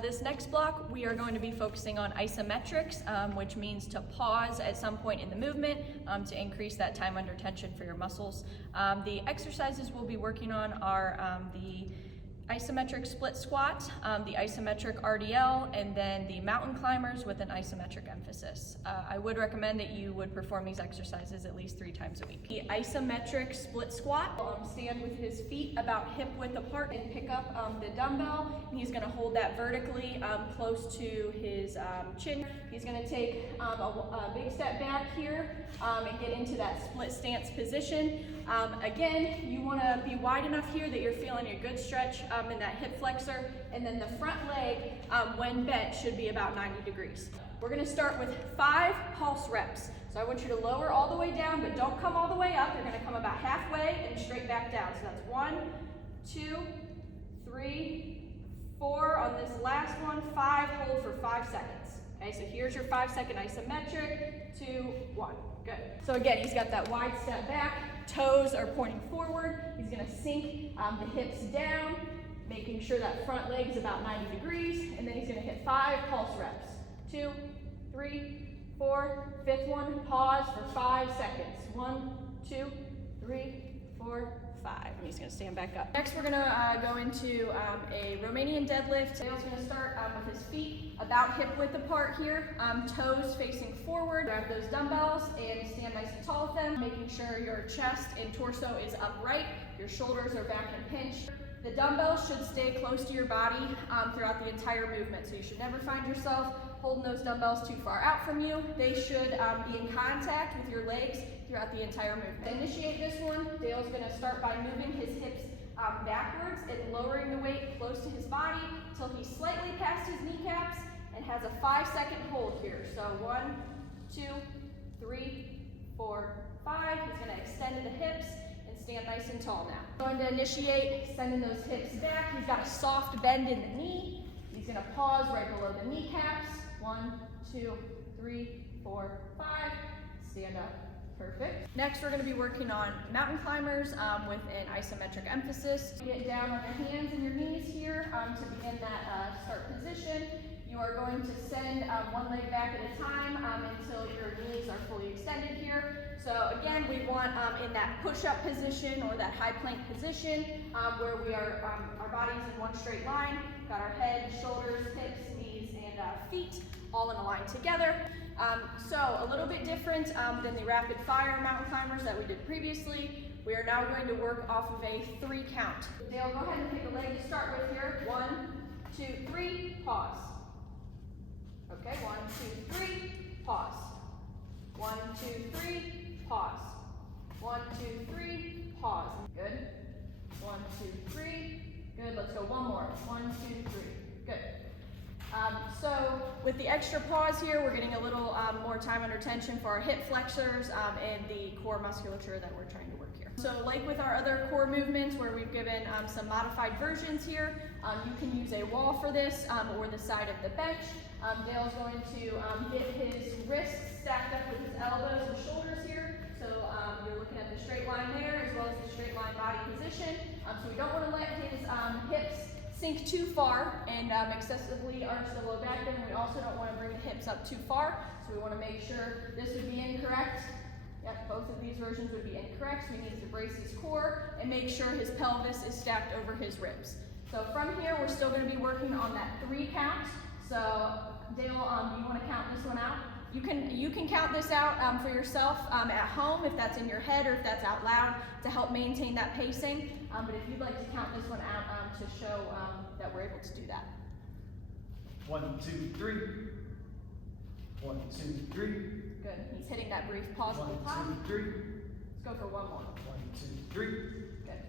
This next block, we are going to be focusing on isometrics, which means to pause at some point in the movement to increase that time under tension for your muscles. The exercises we'll be working on are the isometric split squat, the isometric RDL, and then the mountain climbers with an isometric emphasis. I would recommend that you would perform these exercises at least 3 times a week. The isometric split squat, stand with his feet about hip width apart and pick up the dumbbell. And he's gonna hold that vertically close to his chin. He's gonna take a big step back here and get into that split stance position. Again, you wanna be wide enough here that you're feeling a good stretch in that hip flexor, and then the front leg, when bent, should be about 90 degrees. We're gonna start with 5 pulse reps. So I want you to lower all the way down, but don't come all the way up. You're gonna come about halfway and straight back down. So that's 1, 2, 3, 4. On this last one, 5, hold for 5 seconds. Okay, so here's your 5-second isometric, 2, 1, good. So again, he's got that wide step back, toes are pointing forward. He's gonna sink the hips down, making sure that front leg is about 90 degrees, and then he's gonna hit 5 pulse reps. 2, 3, 4, 5th one, pause for 5 seconds. 1, 2, 3, 4, 5. And he's gonna stand back up. Next, we're gonna go into a Romanian deadlift. Dale's gonna start with his feet about hip width apart here, toes facing forward. Grab those dumbbells and stand nice and tall with them, making sure your chest and torso is upright, your shoulders are back and pinched. The dumbbells should stay close to your body throughout the entire movement, so you should never find yourself holding those dumbbells too far out from you. They should be in contact with your legs throughout the entire movement. To initiate this one, Dale's gonna start by moving his hips backwards and lowering the weight close to his body until he's slightly past his kneecaps and has a 5-second hold here. So 1, 2, 3, 4, 5. He's gonna extend the hips and stand nice and tall now. Going to initiate sending those hips back. He's got a soft bend in the knee. He's gonna pause right below the kneecaps. 1, 2, 3, 4, 5. Stand up. Perfect. Next, we're going to be working on mountain climbers with an isometric emphasis. Get down on your hands and your knees here to begin that start position. You are going to send one leg back at a time until your knees are fully extended here. So again, we want in that push-up position or that high plank position where we are, our body's in one straight line. Got our head, shoulders, hips, knees, and feet all in a line together. So a little bit different than the rapid fire mountain climbers that we did previously. We are now going to work off of a 3 count. Dale, go ahead and pick a leg to start with here. 1, 2, 3, pause. Okay, 1, 2, 3, pause. 1, 2, 3, pause. 1, 2, 3, pause. Good. 1, 2, 3. Good. Let's go one more. 1, 2, 3. Good. So with the extra pause here, we're getting a little more time under tension for our hip flexors and the core musculature that we're trying to work here. So like with our other core movements where we've given some modified versions here, you can use a wall for this or the side of the bench. Dale's going to get his wrists stacked up with his elbows and shoulders here. So you're looking at the straight line there as well as the straight line body position. So we don't want to let his hips sink too far and excessively arch the low back, and we also don't want to bring the hips up too far, so we want to make sure this would be incorrect. Yep, both of these versions would be incorrect, so he needs to brace his core and make sure his pelvis is stacked over his ribs. So from here, we're still going to be working on that 3 count. So Dale, do you want to count this one out? You can count this out for yourself at home if that's in your head or if that's out loud to help maintain that pacing. But if you'd like to count this one out to show that we're able to do that. 1, 2, 3. 1, 2, 3. Good. He's hitting that brief pause at the top. 1, 2, 3. Let's go for one more. 1, 2, 3. Good.